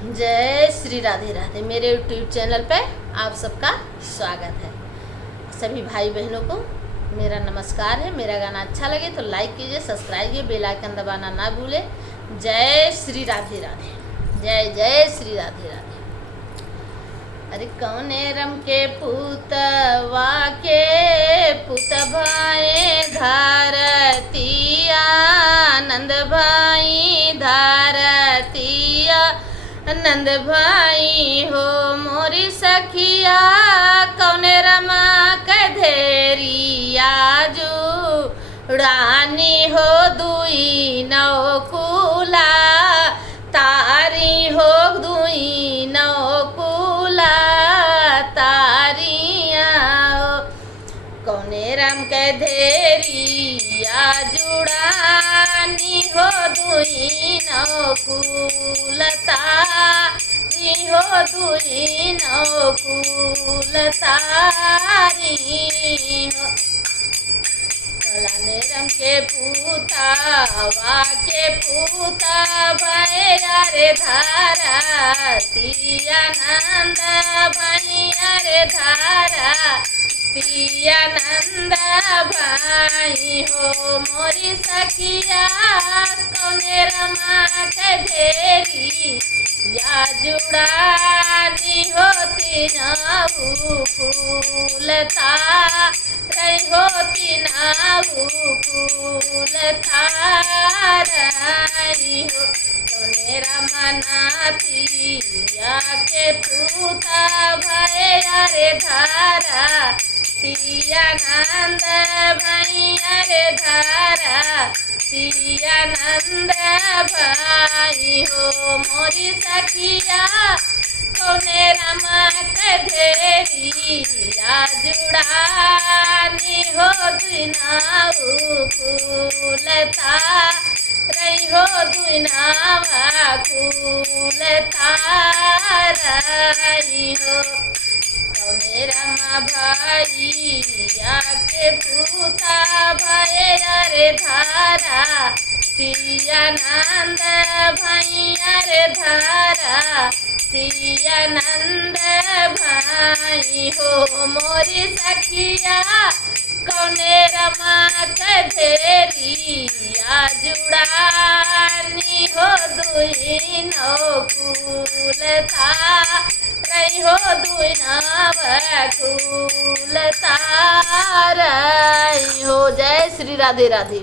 जय श्री राधे राधे। मेरे YouTube channel पे आप सबका स्वागत है। सभी भाई बहनों को मेरा नमस्कार है। मेरा गाना अच्छा लगे तो लाइक कीजिए, सब्सक्राइब कीजिए, बेल आइकन दबाना ना भूलें। जय श्री राधे राधे। जय जय श्री राधे राधे। अरे कौने रम के पुतवा के पुत भाई धारतिया, नंद भाई धारतिया, नंद भाई हो मोरी सखिया, कौने रमा कधेरिया जुड़ानी हो दुई नौकुला, तारी हो दुई नौकुला तारिया हो, कौने राम कधेरिया जुड़ानी हो दुई नौकुलता, हो दुई नौकुलता हो, कलाने रम के पूतावा के पूता भैया रे धारा तिया, नंद भैया रे धारा तिया, नंद भाई हो मोरी सखिया, कौने रमा के ढेरी या जुड़ानी होती नाऊ फूलता, रही होती नाऊ फूलता रही हो, कौने रमा नाथिया के पूता भैया रे धारा तिया, नंद भैया रे धारा तिया, नंद भाई हो मोरी सखिया, कौने रमा कधेरिया जुड़ानी हो दुई नाऊ फूलता, रही हो दुई नावा फूलता रही हो, कौने रमा भैया के पूता भैया रे धारा तिया, नंद भैया रे धारा तिया, नंद भाई हो मोरी सखिया, कौने रमा कधेरिया जुड़ानी हो दुई नौकुलता, रही हो दुई नौकुलता रही हो। जय श्री राधे राधे।